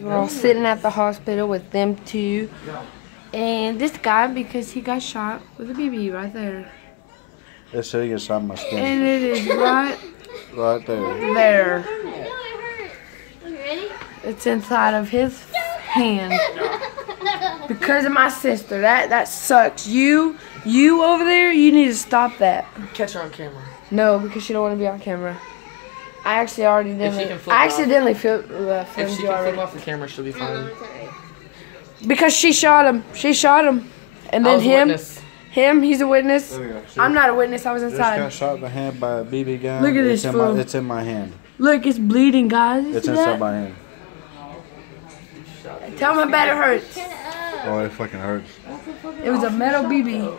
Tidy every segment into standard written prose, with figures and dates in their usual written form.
We're all sitting at the hospital with them two. And this guy, because he got shot with a BB right there. It said he got shot in my skin. And it is right there. there. It's inside of his hand. Because of my sister. That sucks. You over there, you need to stop that. Catch her on camera. No, because you don't want to be on camera. I actually already did it. I accidentally filmed you already. If she can flip off the camera, she'll be fine. Because she shot him. She shot him. And then he's a witness. I'm not a witness. I was inside. Just got shot in the hand by a BB gun. Look at this fool. It's in my hand. Look, it's bleeding, guys. It's inside my hand. Tell him how bad it hurts. Oh, it fucking hurts. It was a metal BB.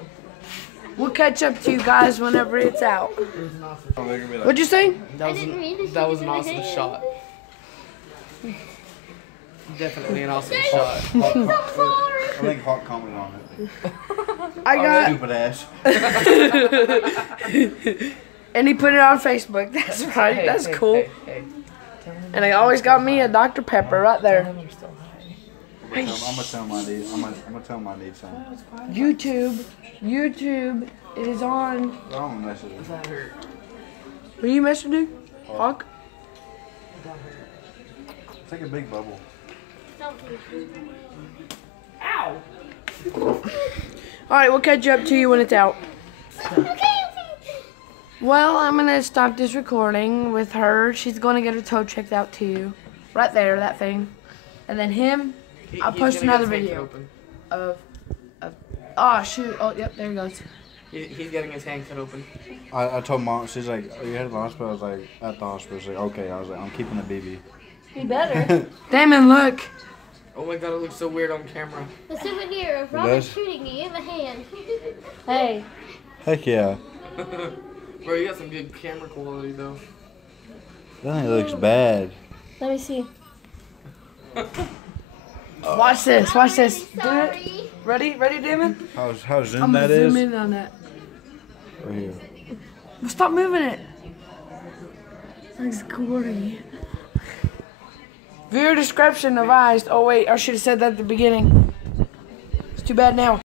We'll catch up to you guys whenever it's out. What'd you say? That was an awesome shot. Definitely an awesome shot. I think Hawk commented on it. I got stupid ass. And he put it on Facebook. That's right. Hey, That's cool. Hey. And I always got me a Dr. Pepper right there. I'm gonna tell him I need some. YouTube is on. I don't mess with it. Who you messing with? Hawk? Take a big bubble. Ow! Alright, we'll catch up to you when it's out. Well, I'm gonna stop this recording with her. She's gonna get her toe checked out too. Right there, that thing. And then him, I'll post another video of oh shoot, oh yep, there he goes. He's getting his hand cut open. I told Mom, she's like, are you headed to the hospital? I was like, at the hospital. She's like, okay. I was like, I'm keeping the BB. He better. Damon, look. Oh my god, it looks so weird on camera. The souvenir of Robert shooting me in the hand. Hey. Heck yeah. Bro, you got some good camera quality though. That thing looks bad. Let me see. Watch this, watch this. Do it. Ready, Damon? How zoom I'm that gonna is? zoom in on that. Right here. Stop moving it. Looks gory. Viewer description advised. Oh wait, I should have said that at the beginning. It's too bad now.